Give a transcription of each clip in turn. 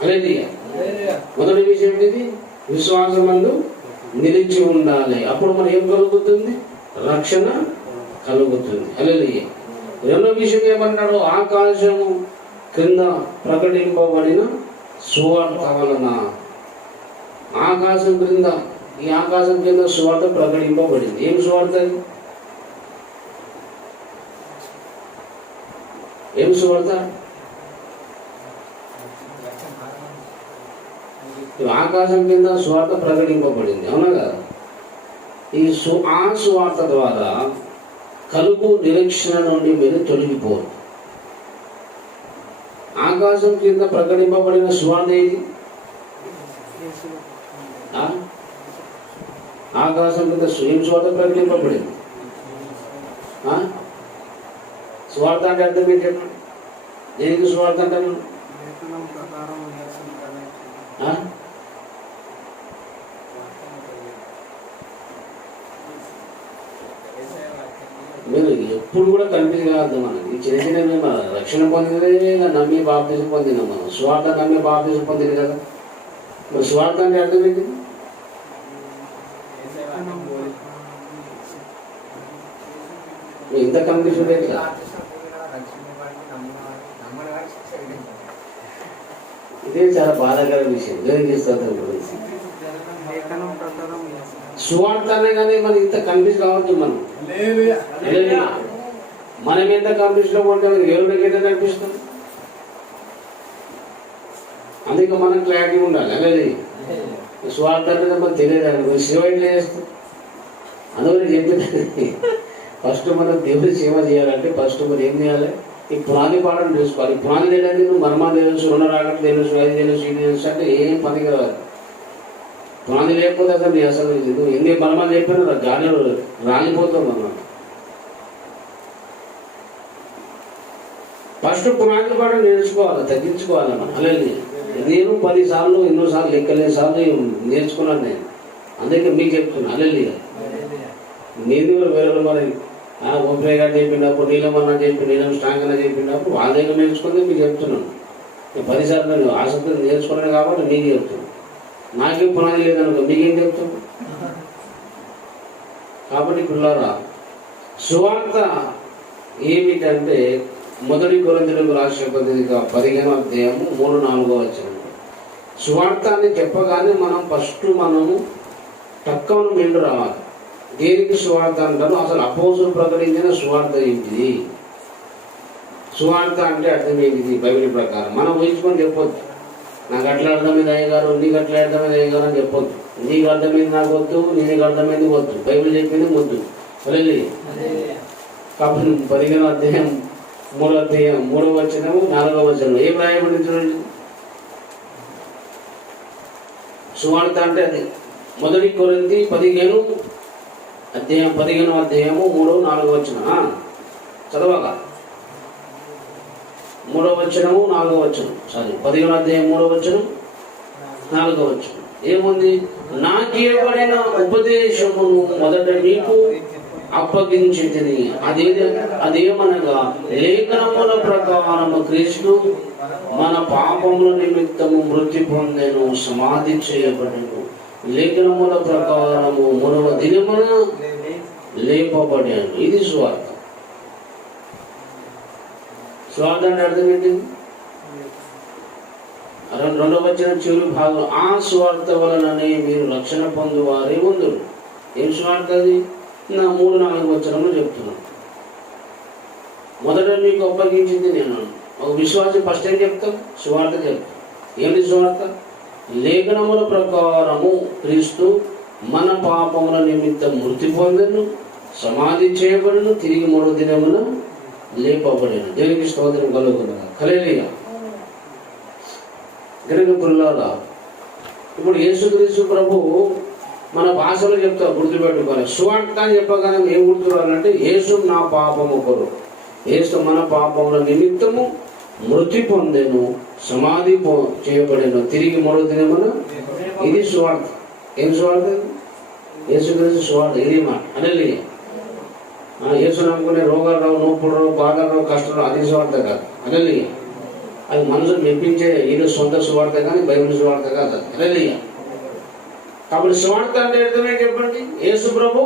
హల్లెలూయా. మొదటి విషయం ఏంటిది? విశ్వాసమందు నిలిచి ఉండాలి. అప్పుడు మనం ఏం కలుగుతుంది? రక్షణ కలుగుతుంది. హల్లెలూయా. రెండో విషయం ఏమన్నాడు? ఆకాశము క్రింద ప్రకటింపబడిన సువార్త వలన. ఆకాశం క్రింద, ఈ ఆకాశం కింద సువార్త ప్రకటింపబడింది. ఏం సువార్త? ఏం సువార్త? ఆకాశం కింద సువార్త ప్రకటింపబడింది, అవునా కదా? ఆ సువార్త ద్వారా కలుగు నిరీక్షణ నుండి మీరు తొలగిపోరు. ఆకాశం కింద ప్రకటింపబడిన సువార్త ఏది? ఆకాశం కింద ఏం సువార్త ప్రకటింపబడింది? సువార్త అంటే అర్థం ఏంటి చెప్పండి? దేనికి సువార్త అంటారు? మీరు ఎప్పుడు కూడా కన్ఫ్యూజ్ కావద్దు. మనకి చిన్న చిన్న మేము రక్షణ పొందినదే నమ్మి బాప్తిజం పొందినాం. మనం స్వార్థ నమ్మి బాప్తిజం పొందింది కదా. మరి స్వార్థ అంటే అర్థం ఏంటి? ఇంత కన్ఫ్యూజన్ లేదు కదా. ఇదే చాలా బాధాకర విషయం. సువార్త అనే కానీ మనం ఇంత కన్ఫ్యూజ్ కావద్దు. మనం ఎంత కన్ఫ్యూజ్ లో ఉంటే ఎవరికి ఎంత కనిపిస్తాం. అందుకే మనం క్లారిటీ ఉండాలి. అలాగే సువార్త అంటే మనకు తెలియదు. సేవ ఎట్లా చేస్తాం? అందువల్ల చెప్తే ఫస్ట్ మనం దేవుడి సేవ చేయాలంటే ఫస్ట్ మనం ఏం చేయాలి? ఈ పునాది పాఠం తెలుసుకోవాలి. పునాది తెలియదు, నువ్వు మర్మా తెలుసు, రుణ రాకట్టు తెలుసు, అది తెలుసు, ఇది తెలుసు అంటే ఏం పనికి రాదు. పునాది లేకపోతే అసలు నువ్వు ఎన్ని మర్మాలు చెప్పినా గాలిలో రాలిపోతావు. మనం ఫస్ట్ పునాది పాఠం నేర్చుకోవాలి, తగ్గించుకోవాలి. మనం అలాగే నేను 10 సార్లు ఎన్నోసార్లు లెక్కలేని సార్లు నేర్చుకున్నాను నేను. అందుకే మీకు చెప్తున్నా. అలాగే నేను వేరే మరి ఓపెన్ గారు చెప్పినప్పుడు, నీలమన్నా నీలం స్ట్రాంగ్ అన్న చెప్పినప్పుడు వాళ్ళ దగ్గర నేర్చుకుంటే మీకు చెప్తున్నాను. 10 సార్లు నేను ఆసక్తి నేర్చుకున్నాను కాబట్టి మీకు చెప్తున్నాను. నాకేం పునాది లేదనుకో మీకేం చెప్తాను. కాబట్టి పిల్లరా, సువార్త ఏమిటంటే మొదటి కొరింథీయులకు రాసిన పత్రిక 15వ అధ్యాయము 3-4 వచనం. సువార్త అని చెప్పగానే మనం ఫస్ట్ మనము టక్కను మెండు రావాలి. దేనికి సువార్త అంటారు? అసలు అపోస్తులు ప్రకటించిన సువార్త ఏంటిది? సువార్త అంటే అర్థం ఏంటిది బైబిల్ ప్రకారం? మనం ఊహించుకొని చెప్పొద్దు. నాకు అట్లా అర్థమైంది అయ్యగారు, నీకు అట్లా అర్థమైంది అయ్యగారు అని చెప్పొద్దు. నీకు అర్థమైంది నాకు వద్దు, నీకు అర్థమైంది వద్దు. బైబిల్ చెప్పింది వద్దు. అలాగే కాబట్టి 15వ అధ్యాయం 3వ వచనము 4వ వచనం ఏం రాయబడింది చూడండి. సువార్త అంటే అది మొదటి కొరింథీ 15వ అధ్యాయము 3-4 వచనం చదవగా. 3వ వచనము 4వ వచనం, సారీ 15వ అధ్యాయం 3వ వచనం 4వ వచనం ఏముంది? నాకివ్వబడిన ఉపదేశమును మొదట నీకు అప్పగించితిని, అదేమనగా లేఖనముల ప్రకారము క్రీస్తు మన పాపముల నిమిత్తము మృతి పొందెను, సమాధి చేయబడెను, లేఖనముల ప్రకారము 3వ దినమున లేపబడాను. ఇది స్వార్థ. స్వార్థ అంటే అర్థం ఏంటి? 2వ వచనం చివరి భాగం, ఆ స్వార్థ వలననే మీరు రక్షణ పొందువారే ఉందురు. ఏం స్వార్థ అది? నా 3-4 వచనంలో చెప్తున్నాను. మొదట నీకు అప్పగించింది నేను. ఒక విశ్వాసం ఫస్ట్ ఏం చెప్తాం? సువార్త చెప్తాం. ఏంటి సువార్త? లేఖనముల ప్రకారము క్రీస్తు మన పాపముల నిమిత్తం మృతి పొందెను, సమాధి చేయబడను, తిరిగి 3వ దినమున లేపబడెను. దేవునికి స్తోత్రం కలుగునుగాక. హల్లెలూయా. గనుక ప్రియులారా, ఇప్పుడు యేసుక్రీస్తు ప్రభువు మన భాషలో చెప్తా, గుర్తుపెట్టుకోవాలి. సువార్త అని చెప్పగానే ఏం గుర్తురాలంటే యేసు నా పాపము కొరకు, యేసు మన పాపముల నిమిత్తము మృతి పొందెను, సమాధి చేయబడెను, తిరిగి 3వ దినమున. ఇది సువార్త. ఏం సువార్త? యేసుక్రీస్తు సువార్త. ఇది మాట అనేది. యేసు నమ్ముకునే రోగాలు రావు, నొప్పులు రావు, బాధలు రావు, కష్టాలు, అది సువార్త కాదు. అనేది అది మనసును మెప్పించే ఈయన సొంత సువార్త కానీ బైబిల్ సువార్త కాదు. హల్లెలూయా. కాబట్టి సువార్త అంటే అర్థమే చెప్పండి. యేసు ప్రభు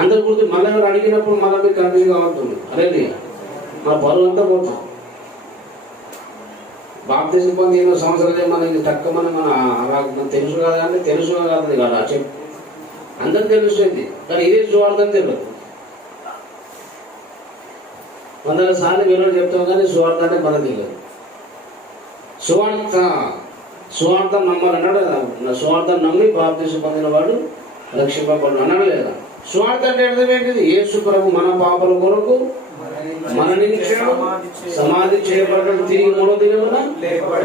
అందరి గురించి మళ్ళీ అడిగినప్పుడు మళ్ళీ మీకు కన్ఫ్యూజ్ కావద్దు. హల్లెలూయా. మన పరువు అంతా పోతుంది. బాప్తిజం పొంది 20 సంవత్సరాలే మనకి తక్కువ మన తెలుసు కదా అంటే తెలుసు కాదు కదా చెప్పు అందరికి తెలుస్తుంది. కానీ ఇదే సువార్త అని తెలియదు. 100 సార్లు విలువ చెప్తాం కానీ సువార్త అంటే మనకు తెలియదు. సువార్త నమ్మాలన్నాడు. సువార్త నమ్మి బాప్తిజం పొందిన వాడు రక్షింపబడు అన్నాడు లేదా? సువార్త అంటే అర్థం ఏంటిది? యేసు ప్రభు మన పాపల కొరకు మరణించాడు, సమాధి చేయబడ్డాడు, తిరిగి 3వ దినమున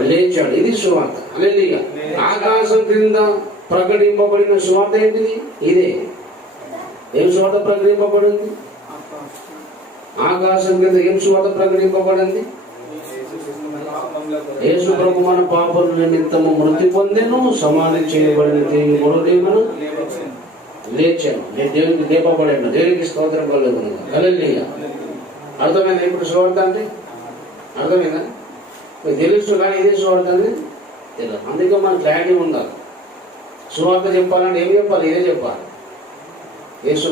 లేచాడు. ఇది సువార్త. హల్లెలూయా. ఆకాశం క్రింద ప్రకటింపబడిన సువార్త ఏంటిది? ఇదే. ఏం సువార్త ప్రకటింపబడింది? ఆకాశం కింద ఏం సువార్త ప్రకటింపబడింది? యేసు ప్రభు మన పాపల నిమిత్తము మృతి పొందెను, సమాధి చేయబడిన, తిరిగి 3వ దినమున లేచాను. దేవునికి లేపబడాను. దేవునికి స్తోత్రం కలుగును. హల్లెలూయా. అర్థమైందా? ఇప్పుడు సువార్త అంటే అర్థమైందా? మీకు తెలుసు కానీ ఇదే సువార్త అని తెలియదు. అందుకే మన క్లారిటీ ఉండాలి. సువార్త చెప్పాలంటే ఏం చెప్పాలి? ఇదే చెప్పాలి. యేసు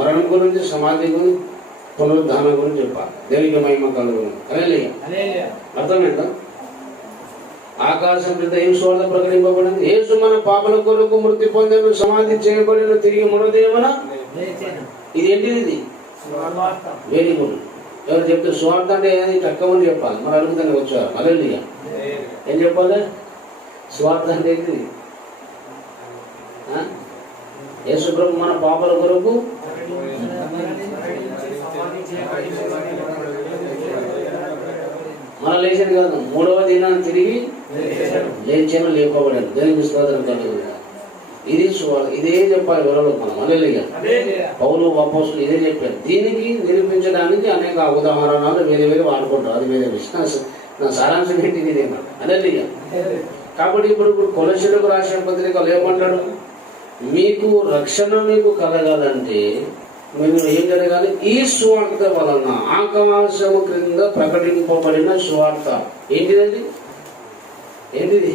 మరణం గురించి, సమాధి గురించి, పునరుద్ధానం గురించి చెప్పాలి. దేవునికి మహిమ కలుగును. హల్లెలూయా. అర్థమైందా? ఆకాశం క్రింద ఏం సువార్త ప్రకటింపబడింది? యేసు మన పాపల కొరకు మృతి పొందెను, సమాధి చేయబడిన, తిరిగి 3వ దినమున. ఇది ఏంటిది? ఇది వెరీ గుడ్. ఎవరు చెప్తే సువార్త అంటే తక్కువ మంది చెప్పాలి. మరి అడుగుతానే వచ్చారు. హల్లెలూయా. ఏం చెప్పాలి? సువార్త అంటే ఏంటిది? యేసు ప్రభు మన పాపల కొరకు మన లేచాను కాదు, 3వ దినాన్ని తిరిగి లేచాను, లేపబడాను. దేవునికి స్తోత్రం కలుగును. ఇది సువార్త. ఇదే చెప్పాలి ఎవరో మనం. హల్లెలూయా. పౌలు అపోస్తలులు ఇదే చెప్పారు. దీనికి నిరూపించడానికి అనేక ఉదాహరణలు వేరే వాడుకుంటారు. అది వేరే విషయం. నా సారాంశం ఏంటి? ఇదేనా? హల్లెలూయా. కాబట్టి ఇప్పుడు కొలస్సీయులకు రాసిన పత్రికలు ఏమంటాడు? మీకు రక్షణ మీకు కలగాలంటే మీరు ఏం జరగాలి? ఈ సువార్త వలన ఆకాశము క్రింద ప్రకటింపబడిన సువార్త. ఏంటిదండి? ఏంటిది?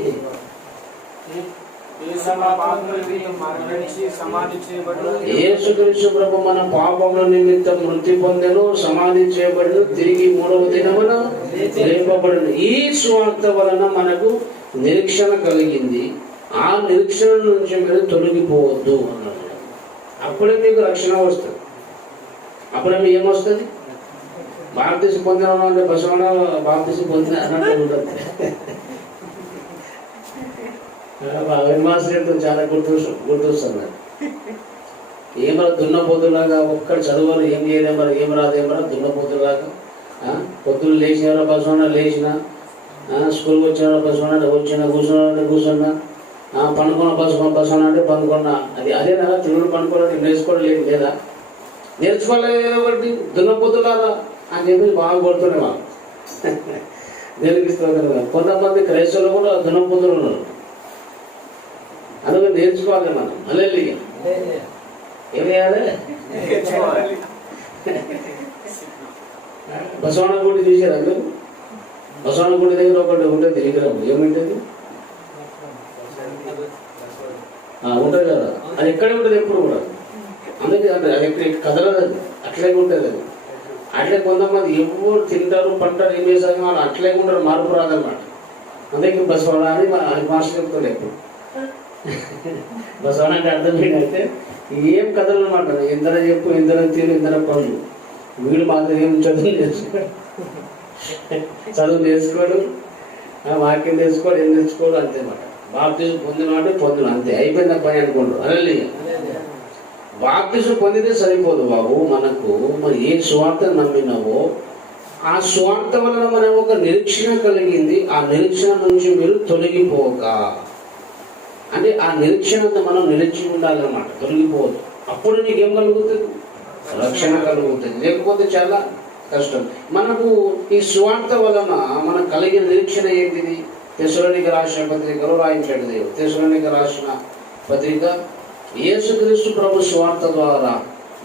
యేసుక్రీస్తు ప్రభు మన పాపముల నిమిత్తం మృతి పొందెను, సమాధి చేయబడిన, తిరిగి 3వ దినమున లేపబడిన. ఈ సువార్త వలన మనకు నిరీక్షణ కలిగింది. ఆ నిరీక్షణ నుంచి మీరు తొలగిపోవద్దు అన్నాడు. అప్పుడే మీకు రక్షణ వస్తుంది. అప్పుడే మీకు ఏమొస్తుంది? బాప్తిసం పొందిన అంటే బసవన బాప్తిసం పొందిన అన్నట్టు ఉంటుంది. విమాసంతో చాలా గుర్తొస్తున్నారు. ఏమరా దున్నపోతులాగా ఒక్కడు చదువులు ఏం చేయలేమరా, ఏం రాదేమరా దున్నపోతులాగా. పొద్దులు లేచినారా బసవన లేచిన, స్కూల్కి వచ్చిన బసవన వచ్చిన, కూర్చున్నా, పండుకున్న బసవన అంటే పండుకున్నా. అదేనా తిరుగుడు పండుకోవడం నేర్చుకోవడం లేదు లేదా? నేర్చుకోలేదు ఒకటి దున్నపోతులారా అని చెప్పి బాగా కొడుతుండే వాళ్ళు. దేనికి కొంతమంది క్రైస్తవులు కూడా దున్నపోతులు ఉన్నారు. అందుకే నేర్చుకోవాలి మనం. హల్లెలూయా. ఏం చేయాలి? బసవన గుడి చూసారు అందరూ? బసవన గుడి దగ్గర ఒకటి ఉంటుంది విగ్రహం. ఏమింటుంది? ఉంటుంది కదా. అది ఎక్కడే ఉంటుంది ఎప్పుడు కూడా. అందుకే అది ఎక్కడ కదలదు. అట్లే ఉంటుంది అది. అట్లే కొంతమంది ఎవరు తింటారు, పంటారు, ఏం చేస్తారు వాళ్ళు అట్లే ఉంటారు. మార్పు రాదన్నమాట. అందుకే బసవన అని మాస్టర్ చెప్తాడు ఎప్పుడు. బసవన అంటే అర్థం ఏంటంటే ఏం కథలు అనమాట. ఇందర చెప్పు, ఇందర తీరు, ఇందర పనులు. వీడు మాత్రం ఏం చదువు నేర్చుకోడు, వాక్యం నేర్చుకోడు, ఏం నేర్చుకోడు అంతే అన్నమాట. బాప్తిజం పొందిన అంతే, అయిపోయింది పని అనుకుంటారు. హల్లెలూయా. బాప్తిజం పొందితే సరిపోదు బాబు. మనకు మరి ఏ సువార్త నమ్మినావో ఆ సువార్త వలన మనం ఒక నిరీక్షణ కలిగింది. ఆ నిరీక్షణ నుంచి మీరు తొలగిపోక, అంటే ఆ నిరీక్షణ మనం నిలిచి ఉండాలన్నమాట. తొలగిపోవద్దు. అప్పుడు నీకేం కలుగుతుంది? రక్షణ కలుగుతుంది. లేకపోతే చాలా కష్టం. మనకు ఈ సువార్త వలన మనకు కలిగిన నిరీక్షణ ఏంటిది? తెస్సలోనిక రాసిన పత్రికలో రాయించాడు దేవుడు. తెస్సలోనిక రాసిన పత్రిక, యేసుక్రీస్తు ప్రభు సువార్త ద్వారా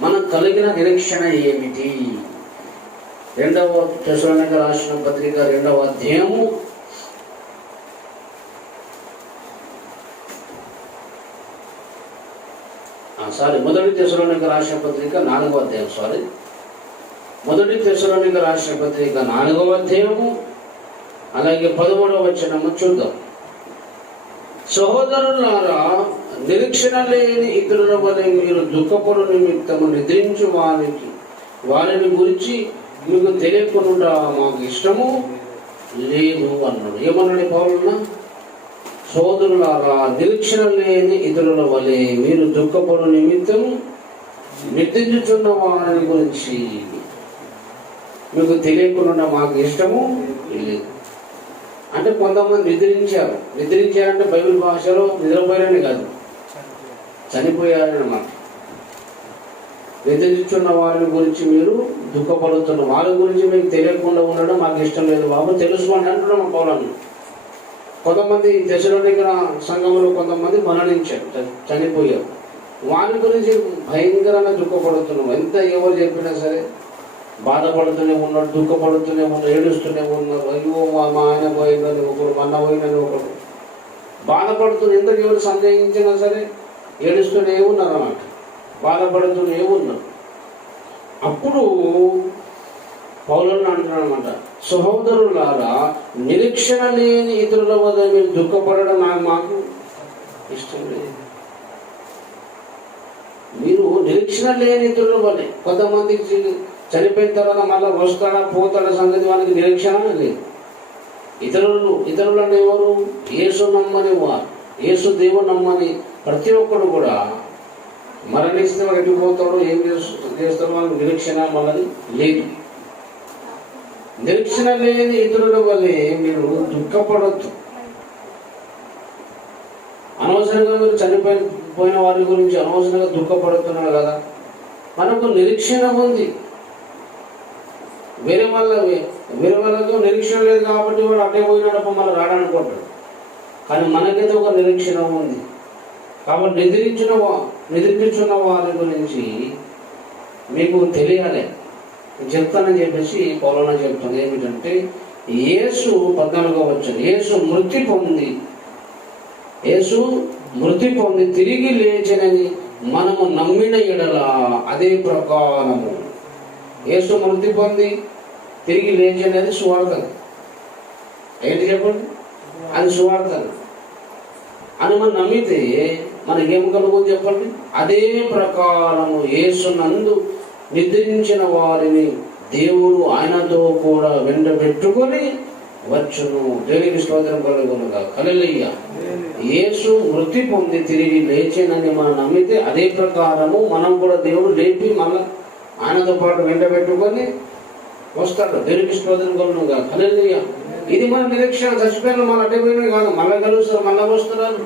మనకు కలిగిన నిరీక్షణ ఏమిటి? రెండవ తెస్సలోనికీయులకు రాసిన పత్రిక 2వ అధ్యాయము 1 తెస్సలోనికీయులకు రాసిన పత్రిక 4వ అధ్యాయం మొదటి తెస్సలోనికీయులకు రాసిన పత్రిక 4వ అధ్యాయము అలాగే 13వ వచనము చూద్దాం. సహోదరులారా, నిరీక్షణ లేని ఇతరుల వలె మీరు దుఃఖపడు నిమిత్తము నిద్రించు వారిని గురించి మీకు తెలియకుండా మాకు ఇష్టము లేదు అన్నాడు. ఏమన్నాడు పౌలున్న? సోదరులారా, నిరీక్షణ లేని ఇతరుల వలె మీరు దుఃఖపడు నిమిత్తము నిద్రించుచున్న వారిని గురించి మీకు తెలియకుండా మాకు ఇష్టము లేదు. అంటే కొంతమంది నిద్రించారంటే బైబిల్ భాషలో నిద్రపోయారని కాదు, చనిపోయారన్నమాట. నిద్రించున్న వారి గురించి మీరు దుఃఖపడుతున్న వారి గురించి మీకు తెలియకుండా ఉండడం మాకు ఇష్టం లేదు బాబు, తెలుసుకోండి అంటున్నాం పౌలాన్ని. కొంతమంది తెస్సలోనికీయుల సంఘంలో కొంతమంది మరణించారు, చనిపోయారు. వారి గురించి భయంకరంగా దుఃఖపడుతున్నాం. ఎంత ఎవరు చెప్పినా సరే బాధపడుతూనే ఉన్నారు, దుఃఖపడుతూనే ఉన్నారు, ఏడుస్తూనే ఉన్నారు. అయ్యో మా ఆయన పోయిందని ఒకరు, అన్న పోయిందని ఒకరు బాధపడుతూ ఎందుకు ఎవరు సందేహించినా సరే ఏడుస్తూనే ఉన్నారు అన్నమాట, బాధపడుతూనే ఉన్నారు. అప్పుడు పౌలుని అంటున్నాడు అనమాట, సహోదరులారా, నిరీక్షణ లేని ఇతరుల వద్ద మీరు దుఃఖపడడం మాకు ఇష్టం లేదు. మీరు నిరీక్షణ లేని ఇతరుల వల్లే, కొంతమంది చనిపోయిన తర్వాత మళ్ళీ వస్తాడా పోతాడా సంగతి వాళ్ళకి నిరీక్షణ లేదు. ఇతరులు అంటే ఎవరు? యేసు నమ్మని వారు, యేసు దేవుడు నమ్మని ప్రతి ఒక్కడు కూడా మరణిస్తే ఎటు పోతాడో ఏం చేస్తాడో వాళ్ళకి నిరీక్షణ మళ్ళీ లేదు. నిరీక్షణ లేని ఇతరుల వల్లే మీరు దుఃఖపడద్దు. అనవసరంగా మీరు చనిపోయిన వారి గురించి అనవసరంగా దుఃఖపడుతున్నారు కదా. మనకు నిరీక్షణ ఉంది. వేరే వాళ్ళకు నిరీక్షణ లేదు కాబట్టి వాడు అట్టే పోయినప్పుడు మళ్ళీ రాడనుకుంటాడు. కానీ మనకైతే ఒక నిరీక్షణ ఉంది. కాబట్టి నిద్రించున్న వారి గురించి మీకు తెలియాలి చెప్తానని చెప్పేసి పౌలున చెప్తాను. ఏమిటంటే యేసు 14వ వచనం, యేసు మృతి పొంది తిరిగి లేచినని మనము నమ్మిన ఎడల అదే ప్రకారము. యేసు మృతి పొంది తిరిగి లేచినది సువార్త. ఏంటి చెప్పండి? అది సువార్త అని మనం నమ్మితే మనకేం కలుగుతుంది చెప్పండి? అదే ప్రకారము యేసునందు నిద్రించిన వారిని దేవుడు ఆయనతో కూడా వెంట పెట్టుకొని వచ్చును. దేవునికి స్తోత్రం కలుగునుగా. హల్లెలూయా. యేసు మృతి పొంది తిరిగి లేచినని మనం నమ్మితే అదే ప్రకారము మనం కూడా దేవుడు లేపి మళ్ళా ఆయనతో పాటు వెంట పెట్టుకొని వస్తాడు. దేవునికి స్తోత్రం కలుగునుగా. హల్లెలూయా. ఇది మన నిరీక్షణ. చచ్చిపోయిన మళ్ళీ అడ్డే పోయినవి కాదు, మళ్ళీ కలుస్తారు, మళ్ళీ వస్తున్నారు.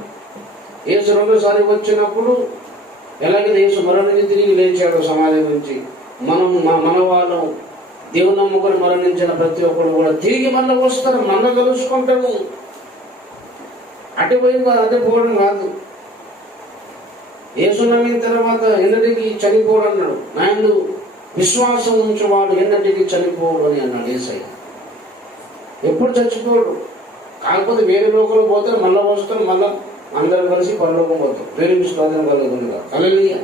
యేసు 2సారి వచ్చినప్పుడు ఎలాగైతే యేసు మరణించి తిరిగి లేచాడు సమాజం నుంచి, మన వాళ్ళు దేవుని నమ్ముకొని మరణించిన ప్రతి ఒక్కరు కూడా తిరిగి మళ్ళీ వస్తారు, మళ్ళీ కలుసుకుంటారు. అడ్డే పోయింది అడ్డే పోవడం కాదు. యేసు నమ్మిన తర్వాత ఎన్నటికీ చనిపోడు అన్నాడు. నాయన విశ్వాసం ఉంచేవాడు ఎన్నటికీ చనిపోడు అని అన్నాడు యేసయ్య. ఎప్పుడు చచ్చిపోడు. కాకపోతే వేరే లోకంలో పోతే మళ్ళీ వస్తారు, మళ్ళీ అందరూ కలిసి పరలోకం పోతాం. దేవునికి స్తోత్రం కలుగునుగా. హల్లెలూయా.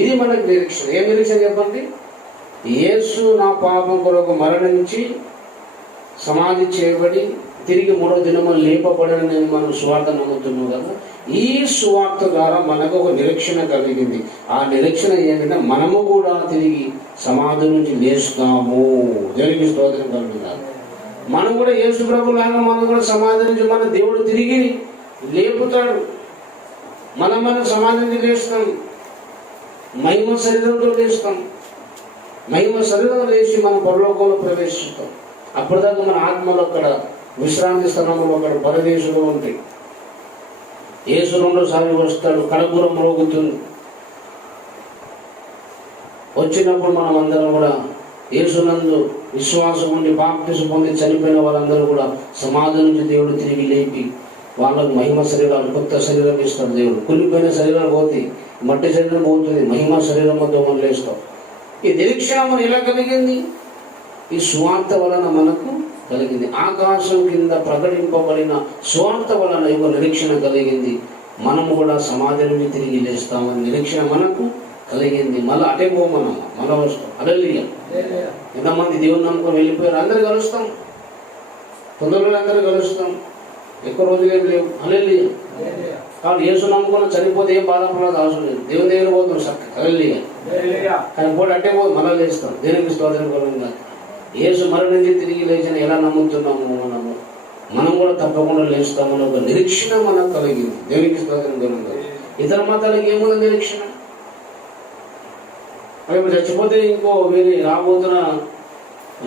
ఇది మనకు నిరీక్షణ. ఏం నిరీక్షణ చెప్పండి? యేసు నా పాపం కొరకు మరణించి సమాధి చేయబడి తిరిగి 3వ దినము లేపబడని నేను మనం సువార్త నమ్ముతున్నాం కదా. ఈ సువార్త ద్వారా మనకు ఒక నిరీక్షణ కలిగింది. ఆ నిరీక్షణ ఏంటంటే మనము కూడా తిరిగి సమాధి నుంచి లేస్తాము. దేవునికి స్తోత్రం కలుగుతాము. మనం కూడా యేసు ప్రభులాగా మనం కూడా సమాధి నుంచి మన దేవుడు తిరిగి లేపుతాడు. మనం సమాధి నుంచి లేస్తాం, మహిమ శరీరంతో లేస్తాం. మహిమ శరీరం లేచి మన పరలోకంలో ప్రవేశిస్తాం. అప్పటిదాకా మన ఆత్మలో అక్కడ విశ్రాంతి స్థానంలో అక్కడ పరదేశంలో ఉంటాయి. యేసు 2సారి వస్తాడు, కడపురం మ్రోగుతుంది. వచ్చినప్పుడు మనం అందరం కూడా యేసునందు విశ్వాసం ఉండి బాప్తిసం పొంది చనిపోయిన వాళ్ళందరూ కూడా సమాధి నుంచి దేవుడు తిరిగి లేపి వాళ్ళకు మహిమ శరీరాలు, కొత్త శరీరం ఇస్తాడు దేవుడు. కులిపోయిన శరీరాలు పోతాయి, మట్టి శరీరం పోతుంది, మహిమ శరీరంతో మనం లేస్తాం. ఈ నిరీక్షణ మనం ఎలా కలిగింది? ఈ సువార్త వలన మనకు కలిగింది. ఆకాశం కింద ప్రకటింపబడిన సువార్త వలన ఒక నిరీక్షణ కలిగింది. మనము కూడా సమాధి నుండి తిరిగి లేస్తామని నిరీక్షణ మనకు కలిగింది. మళ్ళీ అటే పో మనం మళ్ళీ వస్తాం. హల్లెలూయా. ఎంతమంది దేవుని నమ్ముకొని వెళ్ళిపోయారు? అందరూ కలుస్తాం, తొందరలో అందరూ కలుస్తాం, ఎక్కువ రోజులేం లేవు. హల్లెలూయా. కాబట్టి యేసు నమ్ముకొని చనిపోతే ఏం బాధపడాల్సిన అవసరం లేదు. దేవుని దగ్గర పోతాం చక్కగా. హల్లెలూయా. కానీ పోటీ అట్టే పోదు, మళ్ళీ లేస్తాం. దేనికి స్తోత్రం కలుగుతుంది. యేసు మరణించి తిరిగి లేచిన ఎలా నమ్ముతున్నాము మనం కూడా తప్పకుండా లేస్తామని ఒక నిరీక్షణ మనకు కలిగింది. దేవునికి స్తోత్రం కలుగుతుంది. ఇతర మతాలకు ఏముంది నిరీక్షణ? అవి చచ్చిపోతే ఇంకో వేరే రాబోతున్న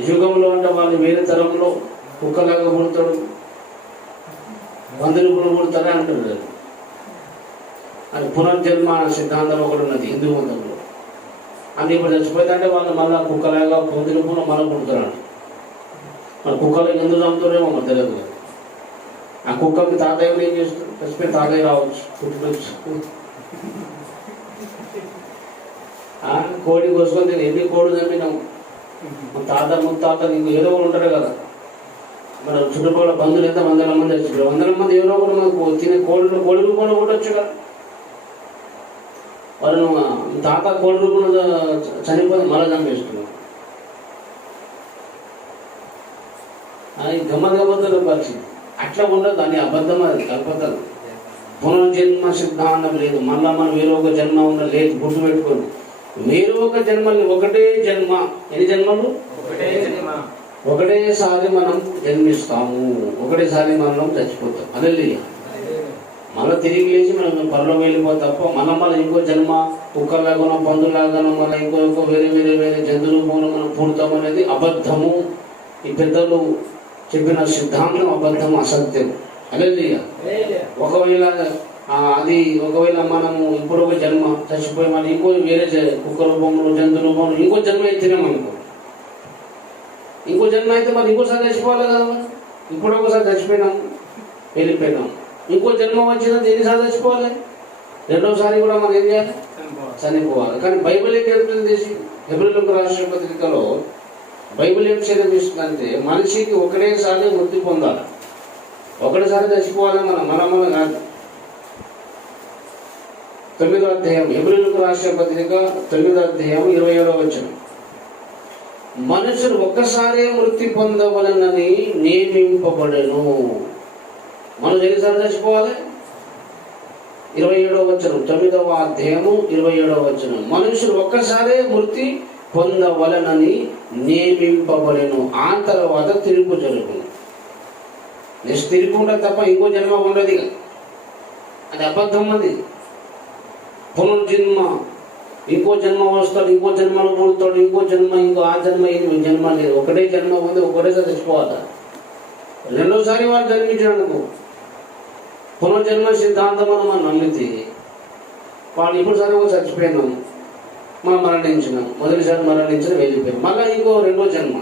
యుగంలో అంటే వాళ్ళు వేరే తరంలో కుక్కలాగా పుడతాడు, పందులు పుడతారే అంటారు. అది పునర్జన్మ సిద్ధాంతం ఒకటి ఉన్నది హిందూ మతంలో. అంటే ఇప్పుడు చచ్చిపోతే అంటే వాళ్ళు మళ్ళీ కుక్కలాగా పందులు కూడా మళ్ళీ పుడతారు. మన కుక్కలు ఎందుకు చంపుతారేమో మనకు తెలియదు. ఆ కుక్కకి తాతయ్యలు ఏం చేస్తారు? చచ్చిపోయి తాతయ్య రావచ్చు, పుట్టుకొచ్చు. కోడి కోసుకొని ఎన్ని కోడి చంపినాము. మన తాత ముత్తాత నీకు ఏదో ఒకరు ఉంటారు కదా. మన చుట్టుపక్కల బంధువులు ఎంత 100 మంది చచ్చిపోయారు. 100 మంది ఎవరో ఒకరు మనకు తినే కోడి రూపంలో కొట్టచ్చు కదా. వాళ్ళు తాత కోడి రూపంలో చనిపోయి మళ్ళా చంపేస్తున్నాం. అది గమ్మత్తుల పరిస్థితి. అట్లా ఉండదు. దాన్ని అబద్ధం, అది కల్పతలు. పునర్జన్మ సిద్ధాంతం లేదు. మళ్ళా మనం వేరే ఒక జన్మ ఉన్న లేదు. గుర్తు పెట్టుకోండి. వేరే ఒక జన్మల్ని ఒకటే జన్మ. ఎన్ని జన్మలు? ఒకటేసారి మనం జన్మిస్తాము, ఒకటేసారి మనం చచ్చిపోతాం. హల్లెలూయా. మళ్ళీ తిరిగి లేచి మనం పరలో వెళ్ళిపోతాం తప్ప మళ్ళీ ఇంకో జన్మ కుక్కలాగానో పందులాగానో మళ్ళీ ఇంకో వేరే జంతు రూపంలో మనం పుడతాం అనేది అబద్ధము. ఈ పెద్దలు చెప్పిన సిద్ధాంతం అబద్ధం, అసత్యం. హల్లెలూయా. ఒకవేళ మనము ఇప్పుడు ఒక జన్మ చచ్చిపోయి మనం ఇంకో వేరే కుక్క రూపంలో జంతు రూపంలో ఇంకో జన్మ ఎత్తినాం అనుకో, ఇంకో జన్మ అయితే మరి ఇంకోసారి చచ్చిపోవాలి కదా. ఇప్పుడు ఒకసారి చచ్చిపోయినాం, వెళ్ళిపోయినాం. ఇంకో జన్మ వచ్చిందంటే ఎన్నిసార్లు చచ్చిపోవాలి? రెండోసారి కూడా మనం ఏం చేయాలి? చనిపోవాలి. కానీ బైబిల్ ఏం చెప్తుంది? హెబ్రీయులకు రాసిన పత్రికలో బైబిల్ ఏం చదివిస్తుందంటే మనిషికి ఒకటేసారి మృతి పొందాలి, ఒకటేసారి చచ్చిపోవాలి. మన కాదు. 9వ అధ్యాయం హెబ్రీయులకు రాసిన పత్రిక 9వ అధ్యాయం 27వ వచనం. మనుషులు ఒక్కసారే మృతి పొందవలనని నియమింపబడెను. మనుషులు ఎన్నిసార్లు చచ్చిపోవాలి? 27వ వచనం, 9వ అధ్యాయము 27వ వచనం. మనుషులు ఒక్కసారే మృతి పొందవలనని నియమింపబడెను. ఆ తర్వాత తిరుపు జరుగును. నెక్స్ట్ తిరుపు ఉండదు తప్ప ఇంకో జన్మ ఉండదు. అది అబద్ధం. అది పునర్జన్మ. ఇంకో జన్మ వస్తాడు, ఇంకో జన్మలో పుడతాడు, ఇంకో జన్మ, ఇంకో ఆ జన్మ, ఈ జన్మ లేదు. ఒకటే జన్మ ఉంది, ఒకటేసారి చచ్చిపోవాలి. రెండోసారి వాళ్ళు జన్మించడానికి పునర్జన్మ సిద్ధాంతం అని మనం నమ్మితే వాళ్ళు ఇప్పుడు సరే చచ్చిపోయినాము, మనం మరణించినాం, మొదటిసారి మరణించిన వెళ్ళిపోయాం. మళ్ళీ ఇంకో రెండో జన్మ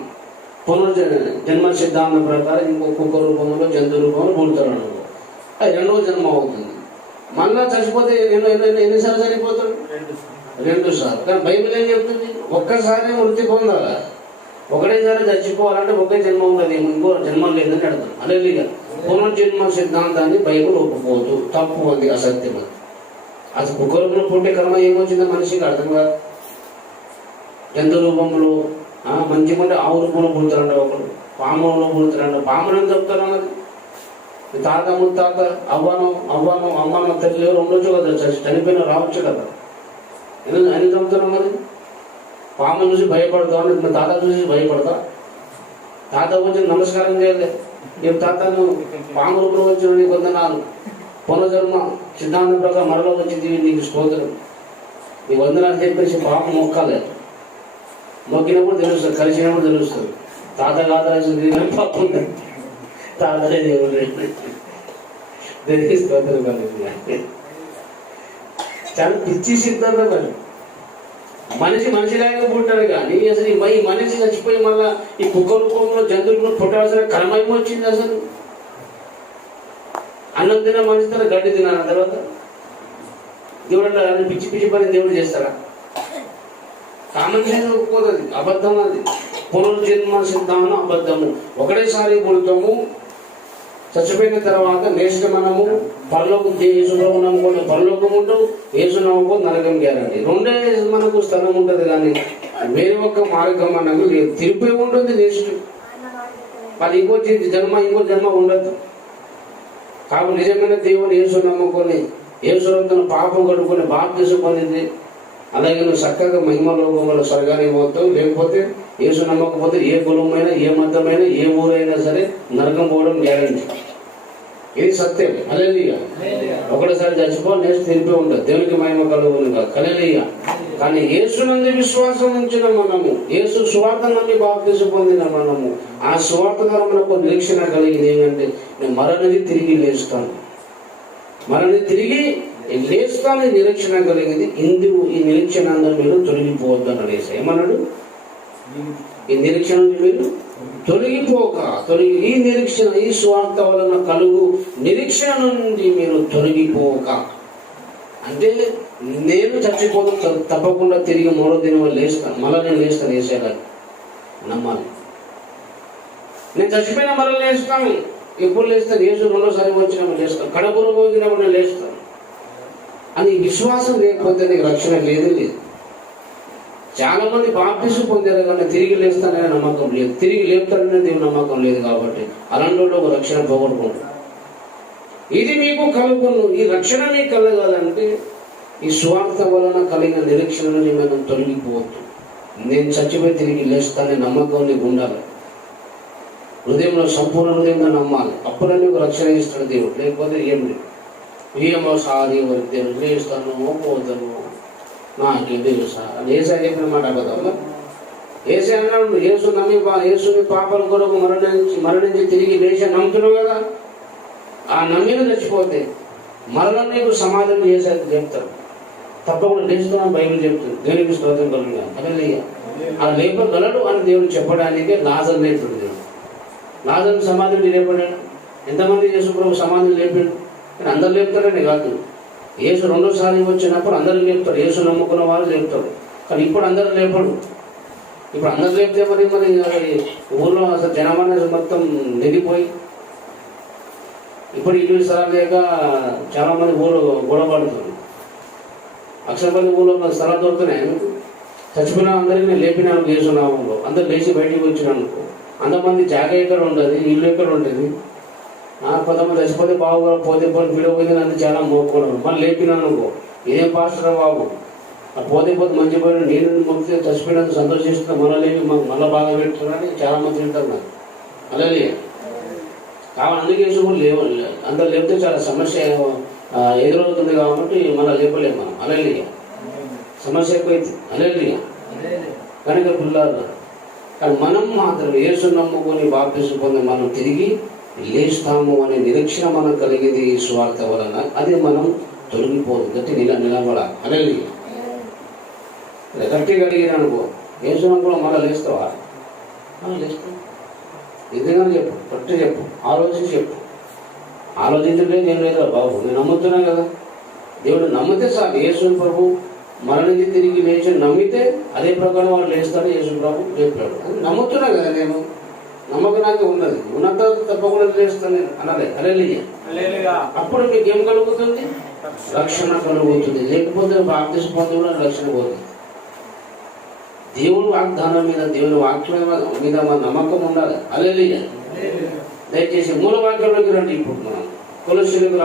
జన్మ సిద్ధాంతం ప్రకారం ఇంకో కుక్క రూపంలో జంతు రూపంలో పుడతాడు అనుకో, అది రెండో జన్మ అవుతుంది. మళ్ళా చచ్చిపోతే ఎన్నిసార్లు చనిపోతాడు? 2 సార్లు. కానీ బైబిల్ ఏం చెప్తుంది? ఒక్కసారి మృతి పొందాలా, ఒకటేసారి చచ్చిపోవాలంటే ఒకే జన్మ ఉన్నది, ఇంకో జన్మ లేదని అర్థం. హల్లెలూయా. పునర్జన్మ సిద్ధాంతాన్ని బైబిల్ ఒప్పుకోదు, తప్పు, అది అసత్యం. అది కుక్క రూపంలో పుట్టే కర్మ ఏమొచ్చిందో మనిషికి అర్థం కాదు. జంతు రూపంలో మంచిగా ఉంటే ఆవు రూపంలో పుడతారంట, ఒకరు పాములో పుడతారంట. పాములు ఏం చెప్తారు అన్నది? తాత ముత్తాత అవ్వను తల్లి ఎవరు ఉండొచ్చు కదా, చనిపోయిన రావచ్చు కదా. అని చంపుతున్నాం మరి. పాము చూసి భయపడతావు అని మా తాత చూసి భయపడతా? తాత వచ్చి నమస్కారం చేయలే. నేను తాతను పాము రూపంలో వచ్చిన నీ వందనాలు, పునర్జన్మ సిద్ధాంతం ప్రకారం మరలో వచ్చింది, నీకు స్తోత్రం, నీ వందనాలు చెప్పేసి పాము మొక్కాలి. మొక్కినప్పుడు తెలుస్తుంది, కలిసినప్పుడు తెలుస్తుంది. తాత కాదరాసింది పాపం తాతలే దేవుడు. దేనికి స్తోత్రం కలిగింది. చాలా పిచ్చి సిద్ధాంతం. మరి మనిషిలాగా పుట్టారు. కానీ అసలు ఈ మనిషి చచ్చిపోయి మళ్ళా ఈ కుక్క రూపంలో జంతు రూపంలో పుట్టాల్సిన కర్మ ఏమొచ్చింది? అసలు అన్నం తిన మనిషి తన గడ్డి తినాలి. తర్వాత దేవుడు అంటే పిచ్చి పిచ్చి పని దేవుడు చేస్తారా? కామన్ సెన్స్ ఒప్పుకోదు, అది అబద్ధం. అది పునర్జన్మ సిద్ధాంతం అబద్ధము. ఒకటేసారి పుడతాము, చచ్చిపోయిన తర్వాత నెక్స్ట్ మనము పరలోకం యేసుప్రభు నమ్ముకుంటే పరలోకం ఉండవు, యేసు నమ్మకం నరకం గ్యారంటీ. రెండే మనకు స్థలం ఉంటుంది, కానీ వేరే ఒక్క మార్గం మనకు లేదు. తిరిపి ఉంటుంది నెక్స్ట్, అది ఇంకో జన్మ ఉండదు. కాబట్టి నిజమైన దేవుని యేసు నమ్ముకొని యేసు రక్తం పాపం కడుక్కొని బాప్తిసం పొందింది, అలాగే నువ్వు చక్కగా మహిమలోకంలో స్వర్గానికి పోతావు. లేకపోతే యేసు నమ్మకపోతే ఏ కులమైనా, ఏ మతమైనా, ఏ ఊరైనా సరే నరకం పోవడం గ్యారంటీ. ఇది సత్యం. హల్లెలూయా. ఒకటిసారి చచ్చిపోవాలి, నెక్స్ట్ తిరిపి ఉండదు. దేవునికి మహిమ కలుగును కాదు. హల్లెలూయా. కానీ యేసునందు విశ్వాసం ఉంచిన మనము, యేసు సువార్త నుండి బాప్తిసం పొందిన మనము, ఆ సువార్త ద్వారా మనకు నిరీక్షణ కలిగింది ఏంటంటే, నేను మరణి తిరిగి లేస్తాను, మరణి తిరిగి లేస్తాను నిరీక్షణ కలిగింది. ఇందుకు ఈ నిరీక్షణ అందరూ మీరు తొలగిపోవద్దు అన్నాడు. ఏమన్నాడు? ఈ నిరీక్షణ మీరు ఈ నిరీక్షణ, ఈ స్వార్థ వలన కలుగు నిరీక్షణ నుండి మీరు తొలగిపోక, అంటే నేను చచ్చిపోతాను, తప్పకుండా తిరిగి మూడో దినం లేస్తాను, మళ్ళీ నేను లేస్తాను. వేసేయాలి, నమ్మాలి. నేను చచ్చిపోయినా మళ్ళీ లేస్తాను. ఎప్పుడు లేస్తాను? యేసు రెండోసారి వచ్చినప్పుడు లేస్తాను, కడపూర పోగినప్పుడు నేను లేస్తాను అని విశ్వాసం లేకపోతే నీకు రక్షణ లేదు. చాలా మంది బాప్తిసం పొందారు కానీ తిరిగి లేస్తాననే నమ్మకం లేదు, తిరిగి లేపుతాడనే దేవుని నమ్మకం లేదు. కాబట్టి అలాంటి వాళ్ళు ఒక రక్షణ పోగొట్టుకుంటారు. ఇది మీకు కలుగును. ఈ రక్షణ మీకు కలగాలంటే ఈ స్వార్థ వలన కలిగిన నిరీక్షణ నుంచి మనం తొలగిపోవద్దు. నేను చచ్చిపోయి తిరిగి లేస్తాననే నమ్మకం నీకు ఉండాలి. హృదయంలో సంపూర్ణ హృదయంగా నమ్మాలి. అప్పుడే నీకు రక్షణ ఇస్తాడు దేవుడు. లేకపోతే ఏం లేదు. ఏమో సారి వరకు దేవుడు లేస్తాను, పోతాను, నాకేం తెలుసా అని ఏసా చెప్పిన మాట అబద్ధంగా. ఏసే అన్నాడు, యేసుని పాపల కొరకు మరణించి తిరిగి లేచి నమ్ముతున్నావు కదా. ఆ నమ్మిన చచ్చిపోతే మరణం నీకు సమాధానం చేసేది చెప్తారు. తప్పకుండా లేస్తున్నాను బైబిల్ చెప్తుంది. దేవునికి స్తోత్రం కలుగుగా. హల్లెలూయా. ఆ లేపగలడు అని దేవుడు చెప్పడానికి లాజరు లేపుడు. దేవుడు లాజరు సమాధిని లేపడాడు. ఎంతమంది యేసుప్రభు సమాధిని లేపాడు? కానీ అందరు లేపుతాడని కాదు. యేసు రెండోసారి వచ్చినప్పుడు అందరూ లేపుతాడు, యేసు నమ్ముకున్న వాళ్ళు లేపుతాడు. కానీ ఇప్పుడు అందరూ లేపడు. ఇప్పుడు అందరు లేపితే మరి ఊర్లో అసలు జనమాన మొత్తం నిండిపోయి ఇప్పుడు ఇల్లు స్థలాలు లేక చాలా మంది ఊరు గొడవపడుతుంది. అక్షరపల్లి ఊళ్ళో స్థలాలు దొరుకుతున్నాయి. చచ్చిపోయిన అందరికీ నేను లేపినాను యేసు నామంలో. అందరు లేచి బయటికి వచ్చినానుకో, అంతమంది జాగ ఎక్కడ ఉండదు, ఇల్లు ఎక్కడ ఉంటుంది. కొంతమంది చచ్చిపోతే బాబు పోతే విడవపోయింది నన్ను చాలా మోపుకోవడం. మళ్ళీ లేపినాను అనుకో, ఇదేం పాస్టర్ బాబు పోతే మంచి పోయిన నేను మొక్కితే చచ్చిపోయినందుకు సంతోషిస్తున్నా, మళ్ళీ లేపి మళ్ళీ బాగా పెడుతున్నారని చాలా మంది తింటారు నాకు. అలాగే కాబట్టి అందుకే కూడా లేవు. అందరు లేపితే చాలా సమస్య ఎదురవుతుంది కాబట్టి మళ్ళీ లేపలేము మనం. అలాగే సమస్య ఎక్కువైతే అలాగే కనుక పిల్లలు. కానీ మనం మాత్రం యేసు నమ్ముకొని బాప్తిసం పొంది మనం తిరిగి లేస్తాము అనే నిరీక్షణ మనం కలిగింది ఈ స్వార్థ వలన. అది మనం తొలగిపోదు. గట్టి నిలబడాలి. అలాగే గట్టిగా అడిగిన అనుకో, యేసును కూడా మళ్ళీ లేస్తావా? లేస్తావు. ఎందుకని చెప్పు, గట్టి చెప్పు, ఆలోచించి చెప్పు. ఆలోచించలేదు ఏం లేదు బాబు, నేను నమ్ముతున్నా కదా. దేవుడు నమ్మితే చాలు. యేసు ప్రభు మరణించి తిరిగి లేచి నమ్మితే అదే ప్రకారం వాడు లేస్తాడు. యేసు ప్రభు లేపాడు. నమ్ముతున్నా కదా, నేను నమ్మకం నాకు ఉన్నది. ఉన్నంత తప్పకుండా లేస్తాను అనాలి. హల్లెలూయా. అప్పుడు మీకు ఏం కలుగుతుంది? రక్షణ కలుగుతుంది. లేకపోతే బాప్తిసం పొంది కూడా రక్షణ పోతుంది. దేవుని వాగ్దానం మీద, దేవుని వాక్యం మీద మన నమ్మకం ఉండాలి. హల్లెలూయా. దయచేసి మూల వాక్యంలోకి రండి. ఇప్పుడు మనం కొలొస్సీయులకు